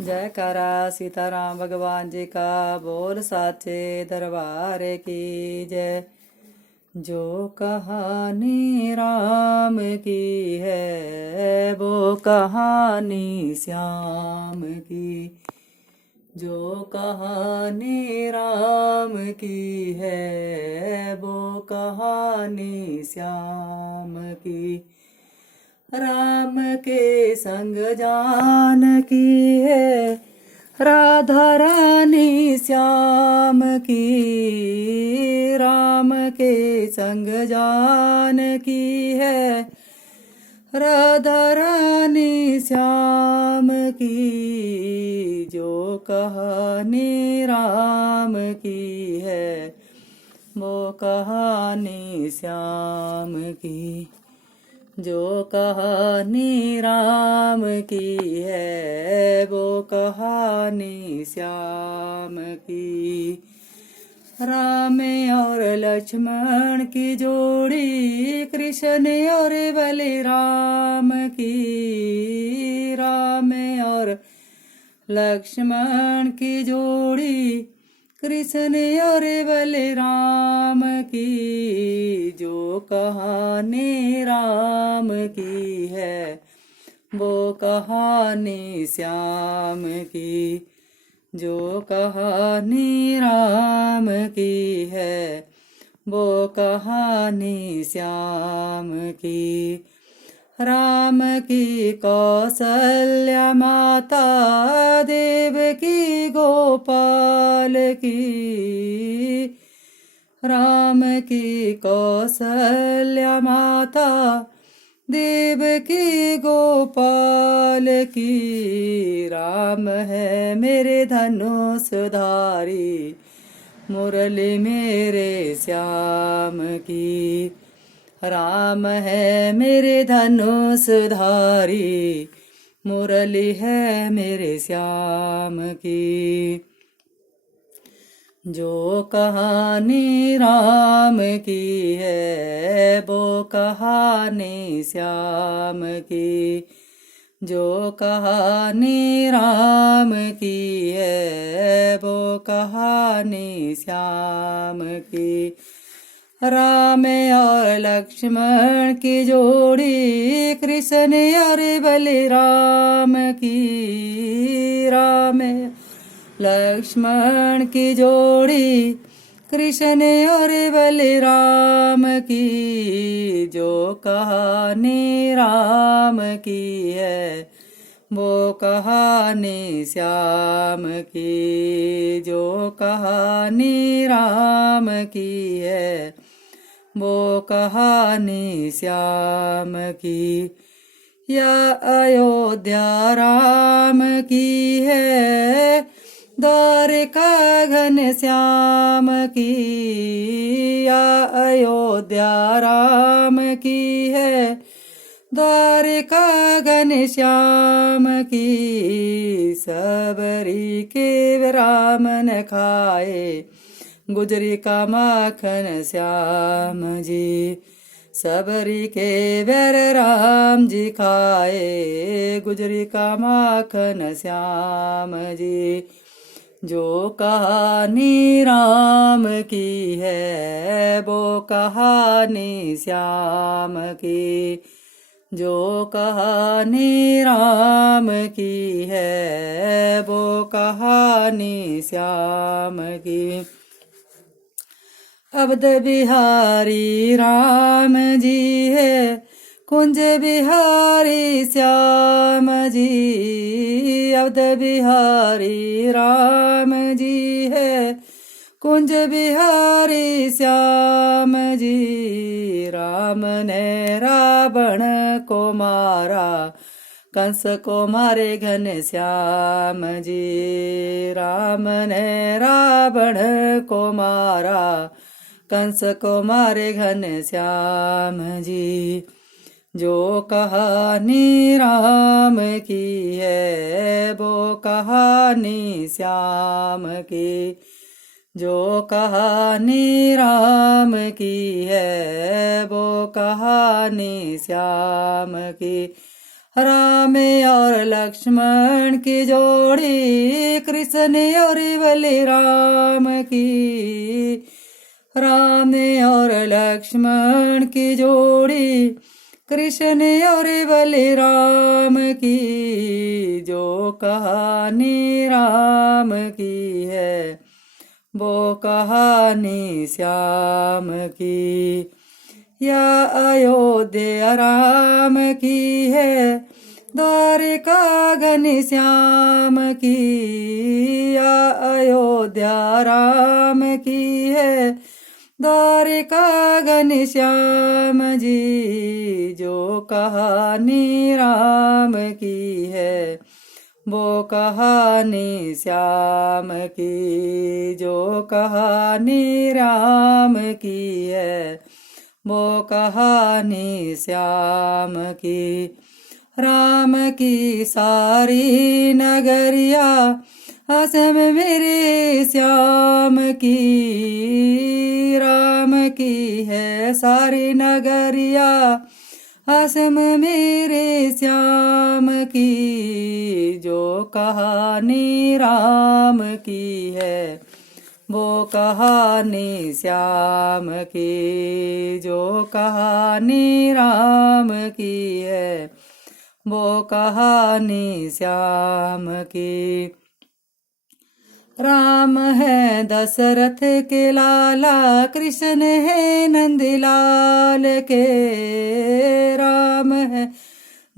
जयकारा सीताराम भगवान जी का, बोल साचे दरबार की जय। जो कहानी राम की है वो कहानी श्याम की। जो कहानी राम की है वो कहानी श्याम की। राम के संग जानकी है राधा रानी श्याम की। राम के संग जानकी है राधा रानी श्याम की। जो कहानी राम की है वो कहानी श्याम की। जो कहानी राम की है वो कहानी श्याम की। राम और लक्ष्मण की जोड़ी कृष्ण और बलराम की। राम और लक्ष्मण की जोड़ी कृष्ण और बलराम की। जो कहानी राम की है वो कहानी श्याम की। जो कहानी राम की है वो कहानी श्याम की। राम की कौशल्या माता देवकी गोपाल की। राम की कौशल्या माता देवकी गोपाल की। राम है मेरे धनुषधारी मुरली मेरे श्याम की। राम है मेरे धनुषधारी मुरली है मेरे श्याम की। जो कहानी राम की है वो कहानी श्याम की। जो कहानी राम की है वो कहानी श्याम की। राम और लक्ष्मण की जोड़ी कृष्ण और बलराम की। राम लक्ष्मण की जोड़ी कृष्ण और बलराम की। जो कहानी राम की है वो कहानी श्याम की। जो कहानी राम की है वो कहानी श्याम की। या अयोध्या राम की है द्वारका घन श्याम की। या अयोध्या राम की है द्वारका घन श्याम की। सबरी के राम न खाए गुजरी का माखन श्याम जी। सबरी के वर राम जी खाए गुजरी का माखन श्याम जी। जो कहानी राम की है वो कहानी श्याम की। जो कहानी राम की है वो कहानी श्याम की। अवध बिहारी राम जी है कुंज बिहारी श्याम जी। अवध बिहारी राम जी है कुंज बिहारी श्याम जी। राम ने रावण को मारा कंस को मारे घन श्याम जी। राम ने रावण को मारा कंस को मारे घन श्याम जी। जो कहानी राम की है वो कहानी श्याम की। जो कहानी राम की है वो कहानी श्याम की। राम और लक्ष्मण की जोड़ी, कृष्ण और बलराम की। राम और लक्ष्मण की जोड़ी, कृष्ण और बलराम की। जो कहानी राम की है, वो कहानी श्याम की। या अयोध्या राम की है, द्वारिका घनश्याम की। या अयोध्या राम की है, द्वारिका घनश्याम जी। जो कहानी राम की है, वो कहानी श्याम की। जो कहानी राम की है, वो कहानी श्याम की। राम की सारी नगरिया, असम मेरे श्याम की। राम की है सारी नगरिया, असम मेरे श्याम की। जो कहानी राम की है, वो कहानी श्याम की। जो कहानी राम की है, वो कहानी श्याम की। राम है दशरथ के लाला, कृष्ण है नंदलाल के। राम है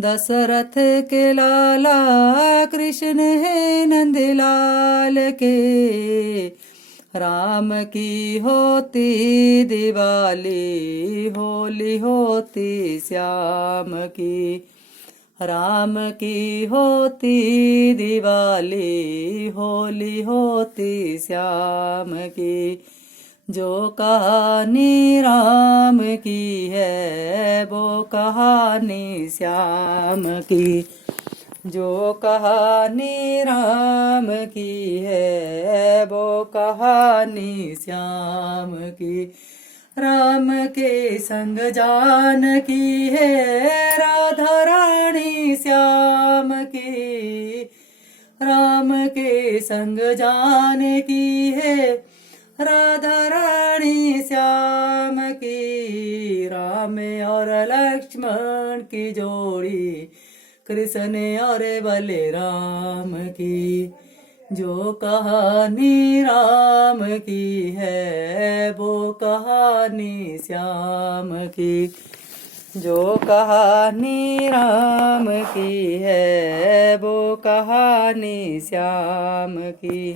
दशरथ के लाला, कृष्ण है नंदलाल के। राम की होती दिवाली, होली होती श्याम की। राम की होती दिवाली, होली होती श्याम की। जो कहानी राम की है, वो कहानी श्याम की। जो कहानी राम की है, वो कहानी श्याम की। राम के संग जानकी है, राधा रानी श्याम की। राम के संग जानकी है, राधा रानी श्याम की। राम और लक्ष्मण की जोड़ी, कृष्ण और बलराम की। जो कहानी राम की है, वो कहानी श्याम की। जो कहानी राम की है, वो कहानी श्याम की।